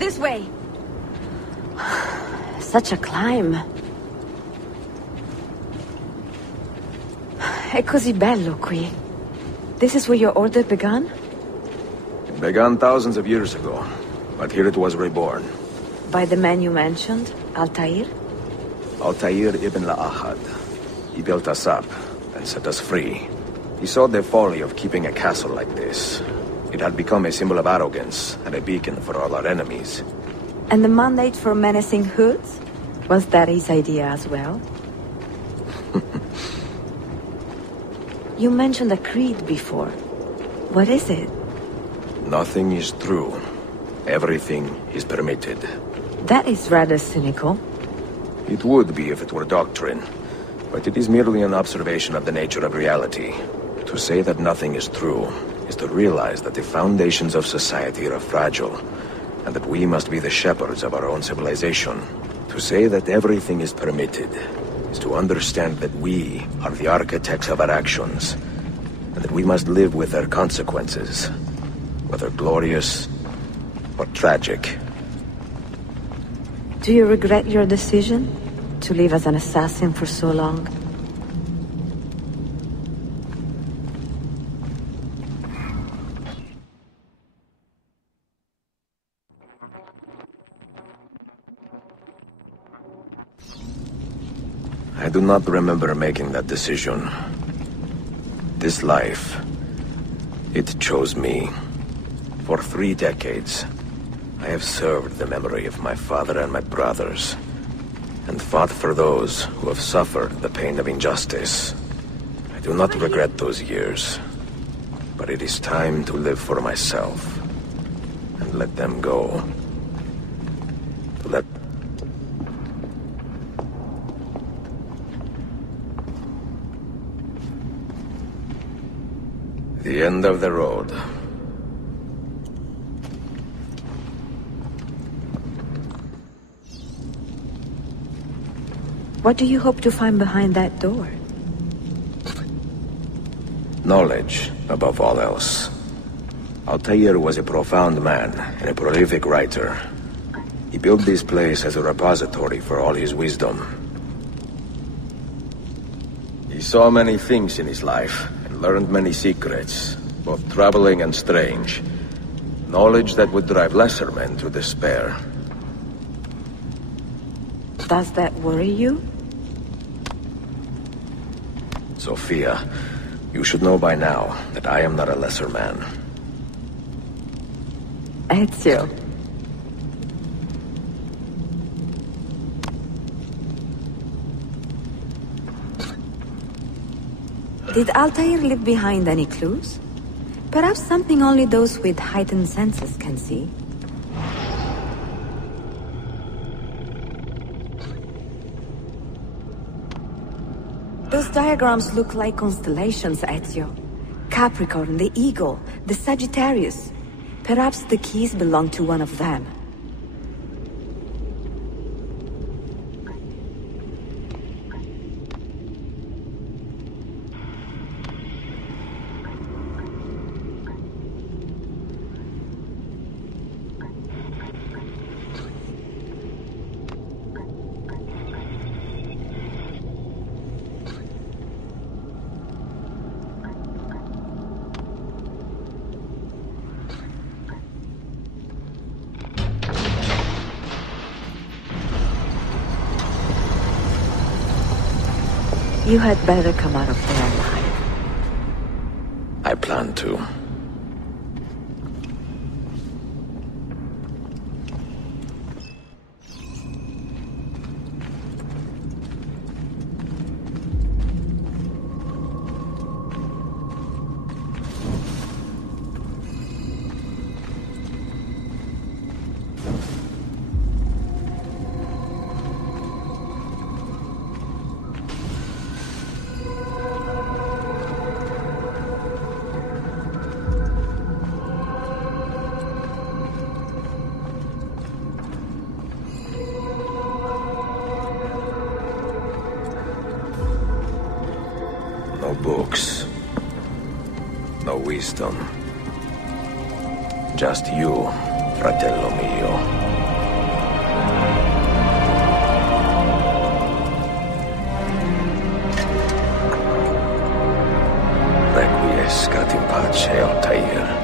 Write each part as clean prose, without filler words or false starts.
This way! Such a climb. È così bello qui. This is where your order began? It began thousands of years ago, but here it was reborn. By the man you mentioned, Altair? Altair ibn La'ahad. He built us up and set us free. He saw the folly of keeping a castle like this. It had become a symbol of arrogance and a beacon for all our enemies. And the mandate for menacing hoods? Was that his idea as well? You mentioned a creed before. What is it? Nothing is true. Everything is permitted. That is rather cynical. It would be if it were doctrine, but it is merely an observation of the nature of reality. To say that nothing is true is to realize that the foundations of society are fragile, and that we must be the shepherds of our own civilization. To say that everything is permitted is to understand that we are the architects of our actions, and that we must live with their consequences, whether glorious or tragic. Do you regret your decision to live as an assassin for so long? I do not remember making that decision. This life, it chose me. For 3 decades, I have served the memory of my father and my brothers, and fought for those who have suffered the pain of injustice. I do not regret those years, but it is time to live for myself, and let them go. To let... The end of the road. What do you hope to find behind that door? Knowledge, above all else. Altair was a profound man and a prolific writer. He built this place as a repository for all his wisdom. He saw many things in his life, and learned many secrets, both troubling and strange. Knowledge that would drive lesser men to despair. Does that worry you? Sophia, you should know by now that I am not a lesser man. Ezio. Did Altair leave behind any clues? Perhaps something only those with heightened senses can see. Those diagrams look like constellations, Ezio. Capricorn, the Eagle, the Sagittarius. Perhaps the keys belong to one of them. You had better come out of there alive. I plan to. No books. No wisdom. Just you, fratello mio. Requiescat in pace, Altair.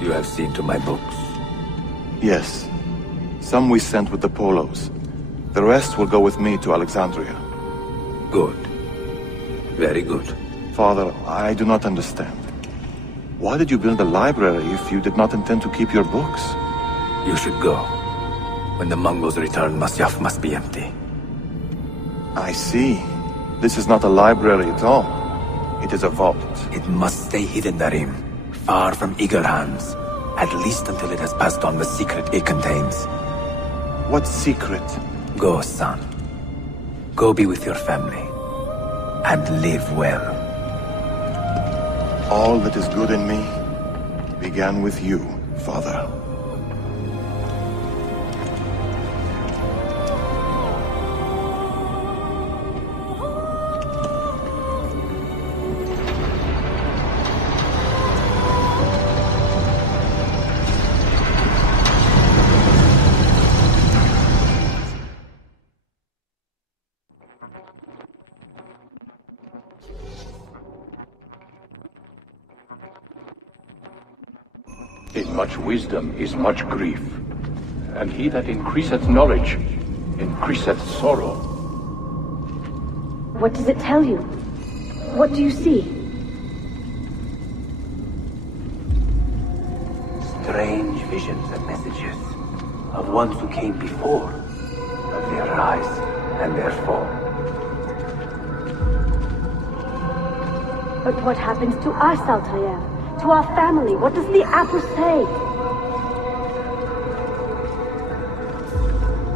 You have seen to my books? Yes. Some we sent with the Polos. The rest will go with me to Alexandria. Good. Very good. Father, I do not understand. Why did you build a library if you did not intend to keep your books? You should go. When the Mongols return, Masyaf must be empty. I see. This is not a library at all. It is a vault. It must stay hidden, Darim. Far from eager hands. At least until it has passed on the secret it contains. What secret? Go, son. Go be with your family. And live well. All that is good in me began with you, Father. In much wisdom is much grief, and he that increaseth knowledge increaseth sorrow. What does it tell you? What do you see? Strange visions and messages of ones who came before, of their rise and their fall. But what happens to us, Altair? To our family? What does the apple say?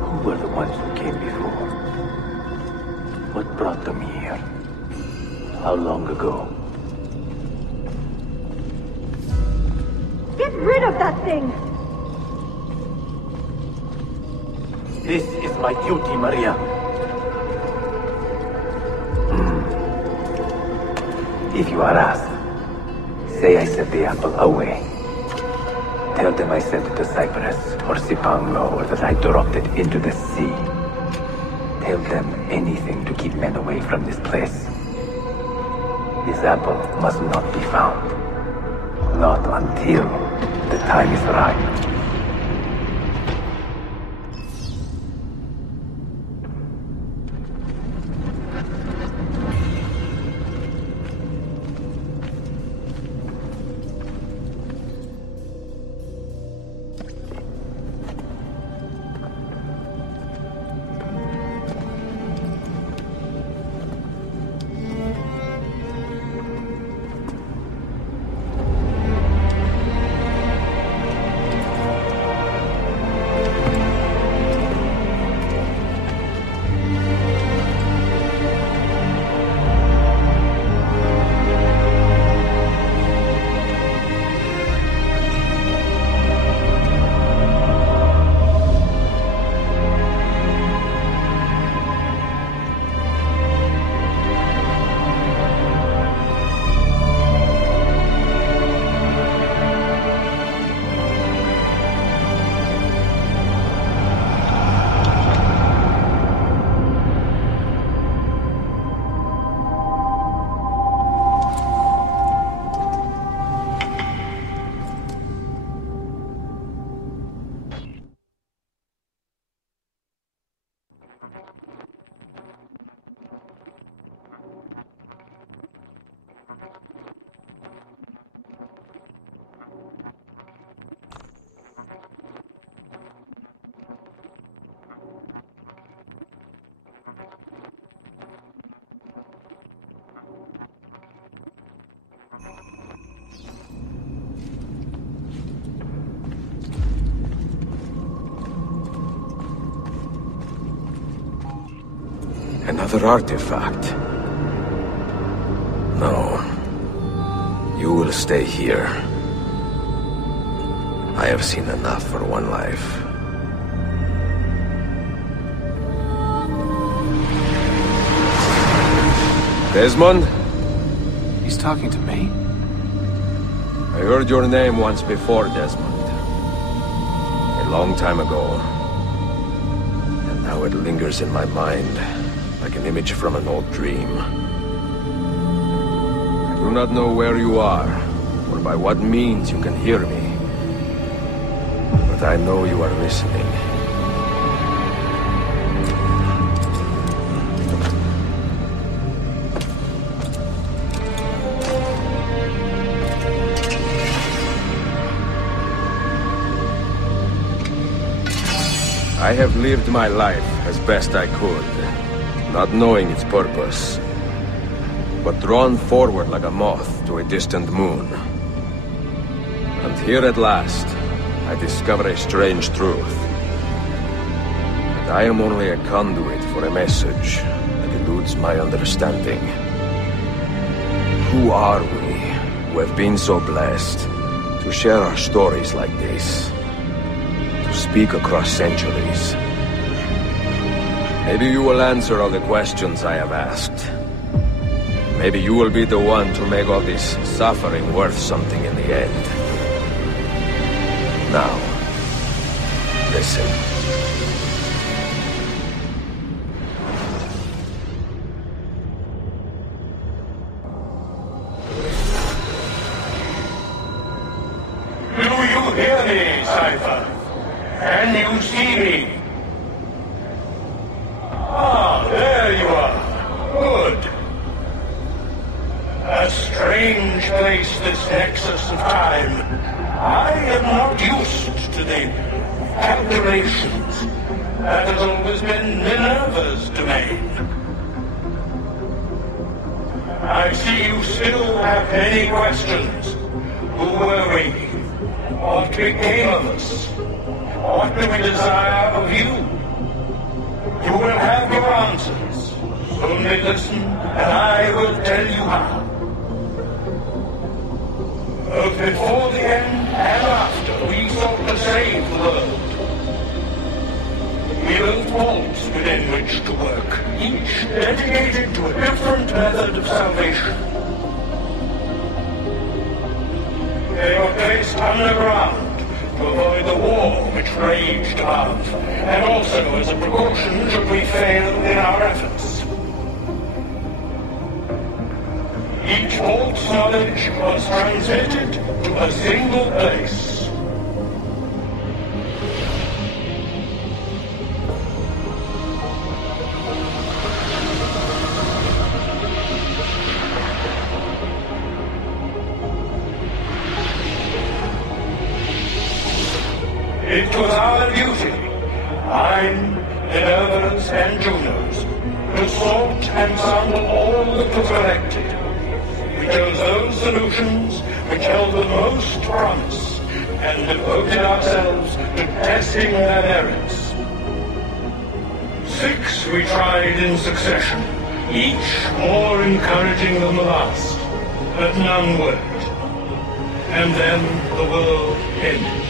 Who were the ones who came before? What brought them here? How long ago? Get rid of that thing! This is my duty, Maria. If you are asked, say I sent the apple away. Tell them I sent it to Cyprus or Cipango, or that I dropped it into the sea. Tell them anything to keep men away from this place. This apple must not be found. Not until the time is right. Another artifact. No. You will stay here. I have seen enough for one life. Desmond? He's talking to me? I heard your name once before, Desmond. A long time ago. And now it lingers in my mind, like an image from an old dream. I do not know where you are, or by what means you can hear me. But I know you are listening. I have lived my life as best I could, not knowing its purpose, but drawn forward like a moth to a distant moon. And here at last, I discover a strange truth. That I am only a conduit for a message that eludes my understanding. Who are we, who have been so blessed to share our stories like this? Speak across centuries. Maybe you will answer all the questions I have asked. Maybe you will be the one to make all this suffering worth something in the end. Now, listen. Do you hear me, Cypher? Can you see me? Ah, there you are. Good. A strange place, this nexus of time. I am not used to the calculations. That has always been Minerva's domain. I see you still have many questions. Who were we? What became of us? What do we desire of you? You will have your answers. Only listen, and I will tell you how. Both before the end and after, we sought to save the world. We built vaults within which to work, each dedicated to a different method of salvation. They were placed underground to avoid the war which raged above, and also as a precaution should we fail in our efforts. Each vault's knowledge was transmitted to a single place. It was our duty, mine, Minerva's, and Juno's, to sort and sample all that was collected. We chose those solutions which held the most promise, and devoted ourselves to testing their merits. 6 we tried in succession, each more encouraging than the last, but none worked. And then the world ended.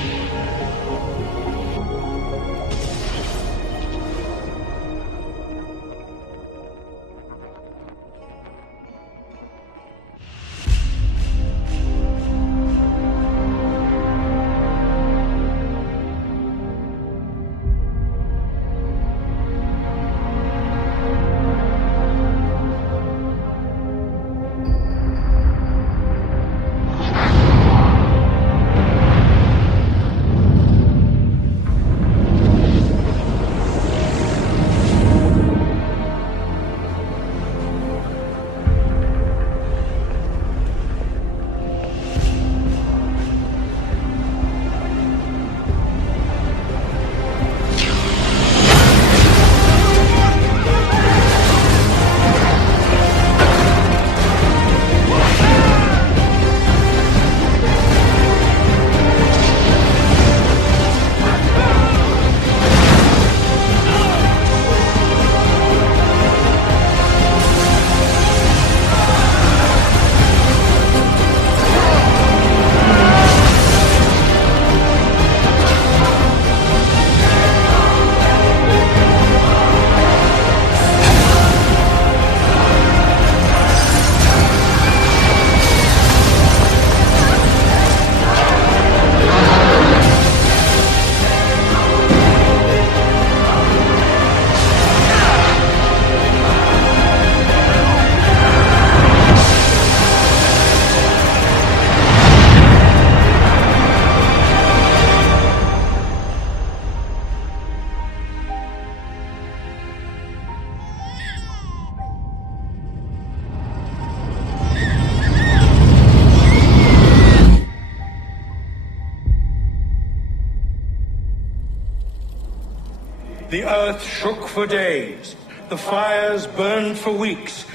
The earth shook for days, the fires burned for weeks,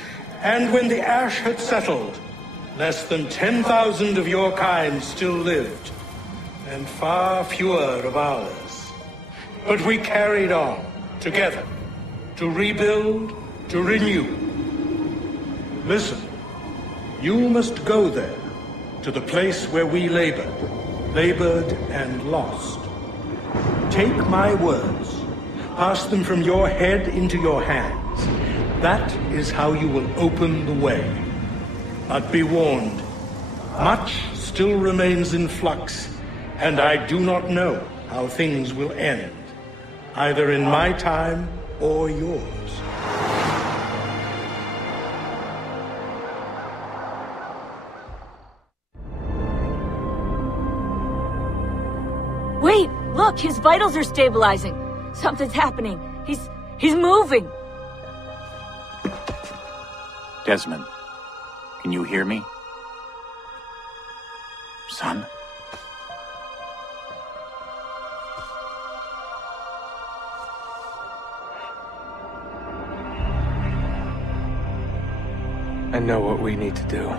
and when the ash had settled, less than 10,000 of your kind still lived, and far fewer of ours. But we carried on, together, to rebuild, to renew. Listen, you must go there, to the place where we labored and lost. Take my words, pass them from your head into your hands. That is how you will open the way. But be warned, much still remains in flux, and I do not know how things will end, either in my time or yours. Wait! Look! His vitals are stabilizing! Something's happening! He's moving! Desmond, can you hear me? Son? I know what we need to do.